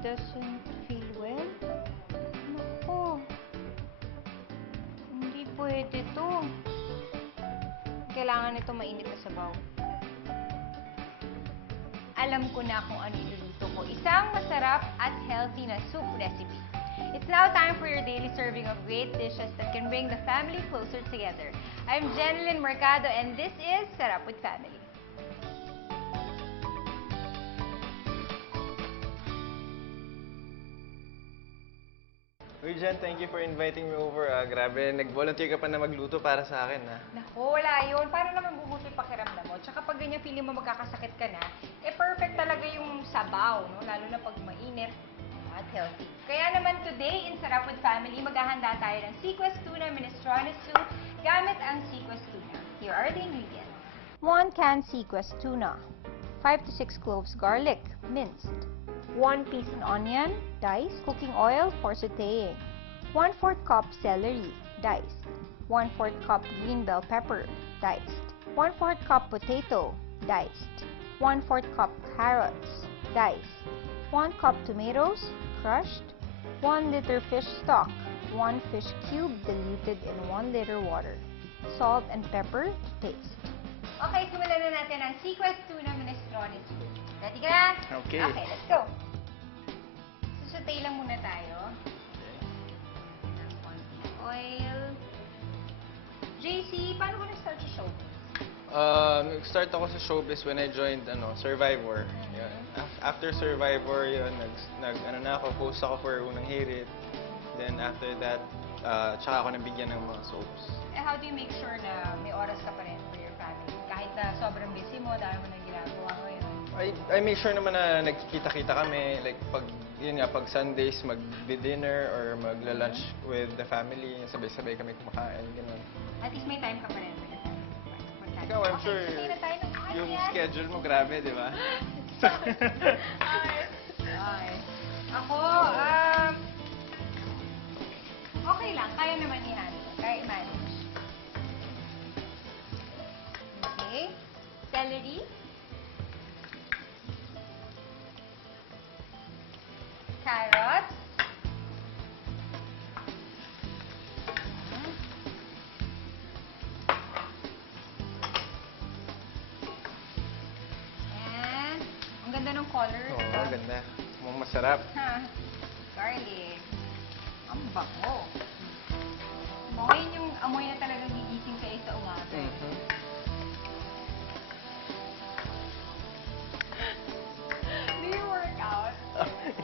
doesn't feel well. Naku. Hindi pwede to. Kailangan nito mainit na sabaw. Alam ko na kung ano iluluto ko. Isang masarap at healthy na soup recipe. It's now time for your daily serving of great dishes that can bring the family closer together. I'm Jeneline Mercado and this is Sarap with Family. Uy, Jen, thank you for inviting me over. Grabe, nag-volunteer ka pa na magluto para sa akin, ha? Naku, wala yun. Paano naman bumuti pakiramdam mo? Tsaka pag ganyan feeling mo magkakasakit ka na, perfect talaga yung sabaw, no? Lalo na pag mainit at healthy. Kaya naman today, in Sarap with Family, maghahanda tayo ng Seaquest Tuna Minestrone Soup gamit ang Seaquest Tuna. Here are the ingredients. 1 can Seaquest Tuna. 5 to 6 cloves garlic, minced. 1 piece an onion, diced. Cooking oil for sauteing. 1/4 cup celery, diced. 1/4 cup green bell pepper, diced. 1/4 cup potato, diced. 1/4 cup carrots, diced. 1 cup tomatoes, crushed. 1 liter fish stock. 1 fish cube diluted in 1 liter water. Salt and pepper to taste. Okay, simulan na natin ang Seaquest Tuna Minestrone Soup. Ready ka na? Okay. Okay, let's go. Susutay lang muna tayo. Ng konting oil. JC, paano ko nag-start sa showbiz? Nag-start ako sa showbiz when I joined Survivor. Yun. After Survivor, yun, post ako for unang hirit. Then after that, tsaka ako nabigyan ng mga soaps. How do you make sure na may oras ka pa rin for your family? Kahit na sobrang busy mo, dahil mo nang ginagawa ngayon. I make sure naman na nagkikita-kita kami. Like, pag Sundays, mag-dinner or magla-lunch with the family. Sabay-sabay kami kumakain, gano'n. At least may time ka pa rin for your family. Ikaw, I'm sure Okay, na tayo ng ano yung yan? schedule mo, grabe, di ba? Okay. Ako, okay lang. Kaya naman i-handle. Kaya i-manage. Okay. Celery. Carrots. And, ang ganda ng color. Oo, diba? ganda. Mukhang masarap. Ha. Garlic. Ang bango. Bango yun yung amoy na talagang gigising kayo sa umaga. Mhm. Do you work out?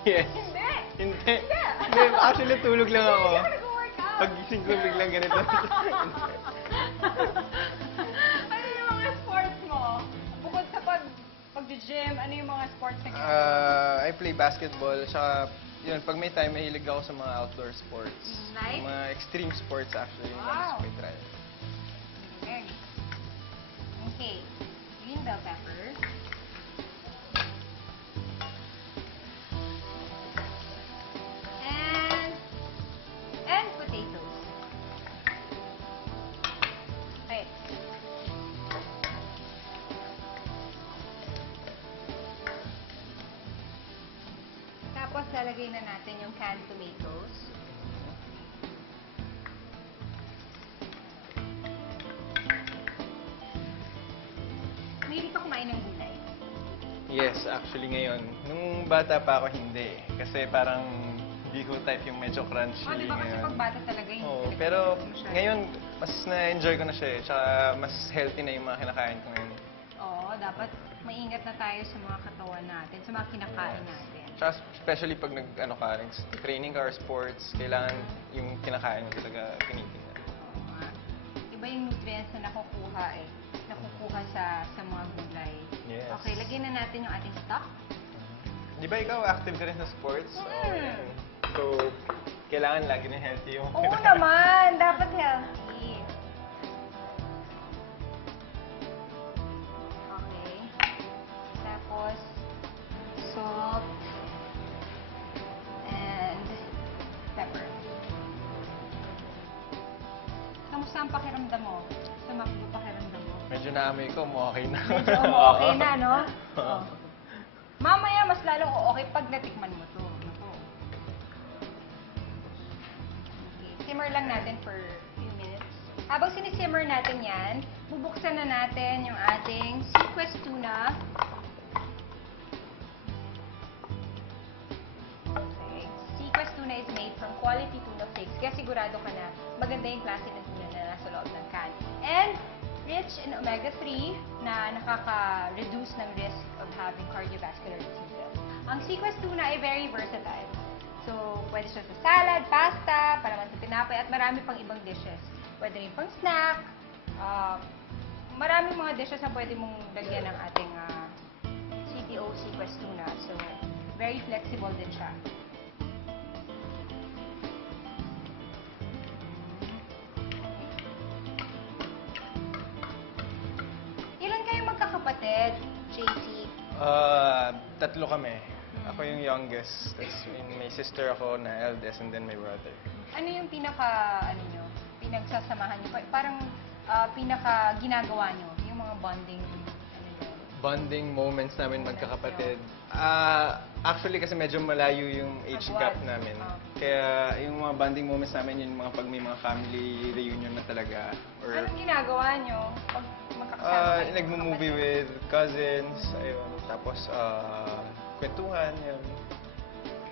Yes. Hindi. Hindi. Hindi, actually tulog lang ako. Hindi ako nag-work out. Pagising ko biglang ganito. Ano yung mga sports mo? Bukod sa pag-gym, ano yung mga sports na ginagawa? I play basketball, tsaka yun, pag may time, mahilig ako sa mga outdoor sports. Like? Mga extreme sports actually. Wow. May try. Galing. Okay. Green bell pepper. And potatoes. Okay. Tapos, lalagay na natin yung canned tomatoes. Mahilig ka kumain ng gulay. Yes, actually ngayon. Nung bata pa ako, hindi. Kasi parang bihon type yung medyo crunchy Oh, di ba kasi ngayon. pag bata talaga hindi Oo, talaga pero masyado. ngayon, mas na-enjoy ko na siya eh. Tsaka mas healthy na yung mga kinakain ko ngayon. Oo, dapat maingat na tayo sa mga katawan natin, sa mga kinakain natin. Tsaka especially pag training ka or sports, kailangan yung kinakain mo talaga tinitingnan. Oo nga. Iba yung nutrients na nakukuha eh. Nakukuha sa mga gulay. Yes. Okay, lagyan na natin yung ating stock. Di ba ikaw active ka rin sa sports? Mm. So, kailangan lagi na healthy yung Oo naman, dapat healthy. Okay. Tapos, salt and pepper. Kamusta ang pakiramdam mo? Sumakbo pakiramdam mo? Medyo naamoy ko, okay na. Medyo okay na, no? Oh. Mamaya, mas lalong okay pag natikman mo to. simmer lang natin for a few minutes. Habang sinisimmer natin yan, bubuksan na natin yung ating Seaquest tuna. Okay. Seaquest tuna is made from quality tuna flakes, kaya sigurado ka na maganda yung klase ng tuna na nasa loob ng can. And rich in omega-3 na nakaka-reduce ng risk of having cardiovascular diseases. Ang Seaquest tuna ay very versatile. So, pwede siya sa salad, pasta, palaman sa tinapay, at marami pang ibang dishes. Pwede rin pang snack. Maraming mga dishes na pwede mong lagyan ng ating CTO Seaquest tuna. So, very flexible din siya. Ilan kayong magkakapatid, JC? Tatlo kami. Ako yung youngest. Tapos may sister ako na eldest and then my brother. Ano yung pinagsasamahan nyo? Parang pinaka-ginagawa nyo? Yung mga bonding, Bonding moments namin magkakapatid. Actually, kasi medyo malayo yung age gap namin. Kaya yung mga bonding moments namin, yung mga pag may mga family reunion na talaga. Or, Anong ginagawa nyo pag magkakasama kayo? nagmo-movie with cousins, ayun. Tapos, kwentuhan, yun.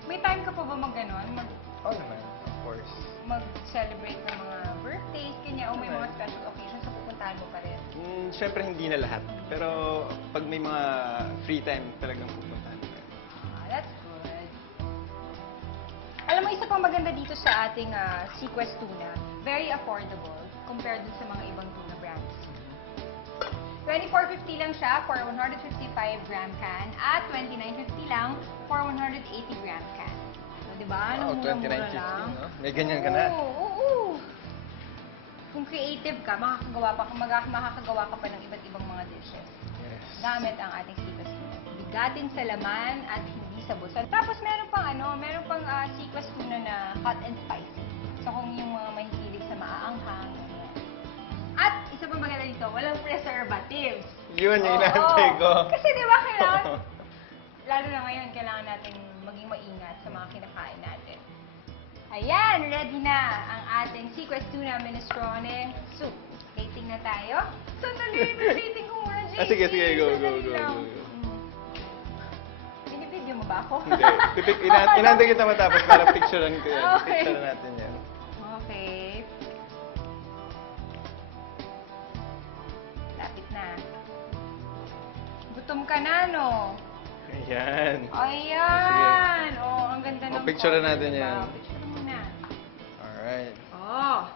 May time ka pa ba mag-ganon? Oo naman, of course. Mag-celebrate ng mga birthdays, kanya, o may mga special occasions na pupuntahan mo pa rin? Siyempre, hindi na lahat. Pero, pag may mga free time, talagang pupuntahan ko. That's good. Alam mo, isa pang maganda dito sa ating Seaquest tuna, very affordable compared dun sa mga ibang tuna brands. $24.50 lang siya for 155-gram can at $29.50 lang for 180-gram can. So, diba? Wow, Mura-mura lang. $29.50, no? May ganyan ka na. Oo. Kung creative ka, makakagawa ka pa ng iba't ibang mga dishes. Yes. Gamit ang ating Seaquest tuna. Bigatin sa laman at hindi sa busan. Tapos meron pang Seaquest tuna na hot and spicy. So kung yung mga mahihilig sa maaanghang, ganyan. At isa pang maganda dito, walang preservatives. Yun yung inaantay ko. Kasi di ba kailangan, lalo na ngayon, kailangan natin maging maingat sa mga kinakain natin. Ayan, ready na ang ating Seaquest tuna minestrone soup. Plating na tayo. Sandali, plating ko muna, JC. Sige, go. Binibidyo mo ba ako? Hindi. Inaantay kita matapos para picturean ko yan. Okay. Picturean natin yan. Okay. Lapit na. Gutom ka na, no? Ayan. Ayan! Oh, ang ganda ng picturean color, natin diba? yan. Picture mo na. Alright. Oh!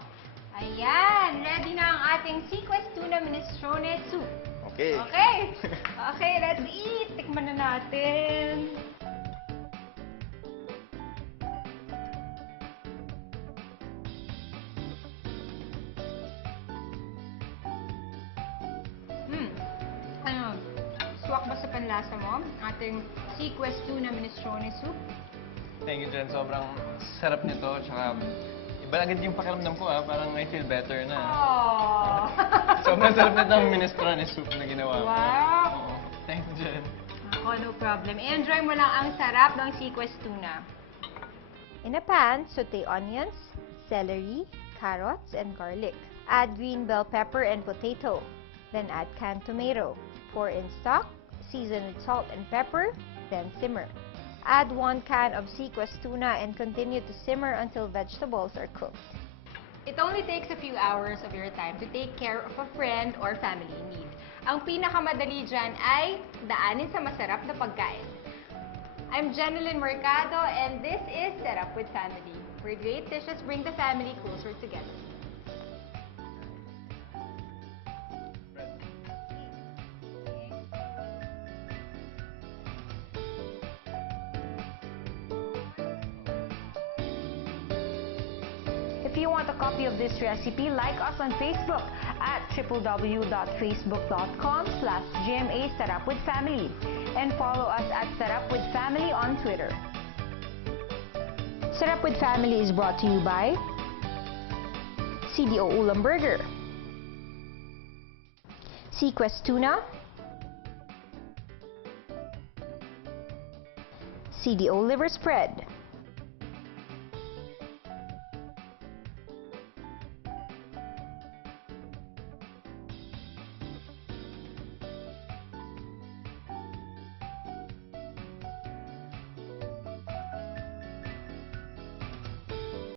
Ayan! Ready na ang ating Seaquest tuna minestrone soup. Okay. Okay! Okay, let's eat! Tikman na natin. Swak ba sa panlasa mo? Ating Seaquest tuna minestrone soup. Thank you, Jen. Sobrang sarap nito. Tsaka, iba agad yung pakiramdam ko, Parang I feel better na. Aww! Sobrang sarap nito ang minestrone soup na ginawa ko. Wow! Oo. Thank you, Jen. Ako, no problem. I-enjoy mo lang ang sarap ng Seaquest tuna. In a pan, saute onions, celery, carrots, and garlic. Add green bell pepper and potato. Then add canned tomato. Pour in stock, season with salt and pepper, then simmer. Add 1 can of Seaquest tuna and continue to simmer until vegetables are cooked. It only takes a few hours of your time to take care of a friend or family in need. Ang pinakamadali dyan ay daanin sa masarap na pagkain. I'm Jenilyn Mercado and this is Set Up with Family, where great dishes bring the family closer together. If you want a copy of this recipe, like us on Facebook at www.facebook.com/GMA and follow us at SetUpWithFamily on Twitter. Set Up with Family is brought to you by CDO Ulam Burger, Seaquest Tuna, CDO Liver Spread,